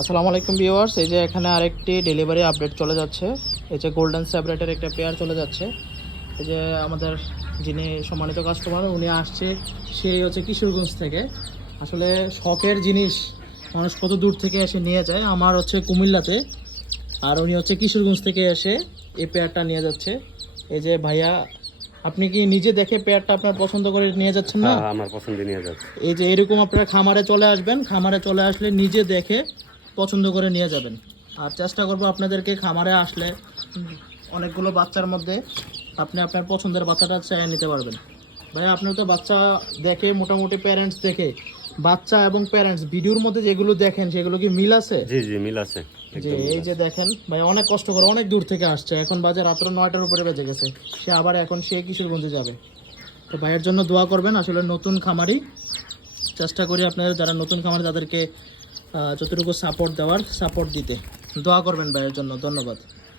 আসসালামু আলাইকুম ভিউয়ার্স, এই যে এখানে আরেকটি ডেলিভারি আপডেট চলে যাচ্ছে। এই যে গোল্ডেন স্যাবরেটের একটা পেয়ার চলে যাচ্ছে। এই যে আমাদের যিনি সম্মানিত কাস্টমার উনি আসছে, সেই হচ্ছে কিশোরগঞ্জ থেকে। আসলে শখের জিনিস মানুষ কত দূর থেকে এসে নিয়ে যায়। আমার হচ্ছে কুমিল্লাতে, আর উনি হচ্ছে কিশোরগঞ্জ থেকে এসে এই পেয়ারটা নিয়ে যাচ্ছে। এই যে ভাইয়া, আপনি কি নিজে দেখে পেয়ারটা আপনার পছন্দ করে নিয়ে যাচ্ছেন না? হ্যাঁ, আমার পছন্দ নিয়ে যাচ্ছে। এই যে এরকম আপনারা খামারে চলে আসবেন, খামারে চলে আসলে নিজে দেখে পছন্দ করে নিয়ে যাবেন। আর চেষ্টা করব আপনাদেরকে খামারে আসলে অনেকগুলো বাচ্চার মধ্যে আপনি আপনার পছন্দের বাচ্চাটা চাইয়ে নিতে পারবেন। ভাই, আপনার তো বাচ্চা দেখে মোটামুটি প্যারেন্টস দেখে, বাচ্চা এবং প্যারেন্টস ভিডিওর মধ্যে যেগুলো দেখেন সেগুলো কি মিল আছে? জি জি, মিল আছে। যে এই যে দেখেন ভাই, অনেক কষ্ট করে অনেক দূর থেকে আসছে, এখন বাজে রাত্র 9টার উপরে বেজে গেছে, সে আবার এখন সে কিশোরগঞ্জে যাবে। তো ভাইয়ের জন্য দোয়া করবেন। আসলে নতুন খামারি, চেষ্টা করি আপনারা যারা নতুন খামারি তাদেরকে যতটুকু সাপোর্ট দিতে দোয়া করবেন ভাইয়ের জন্য। ধন্যবাদ।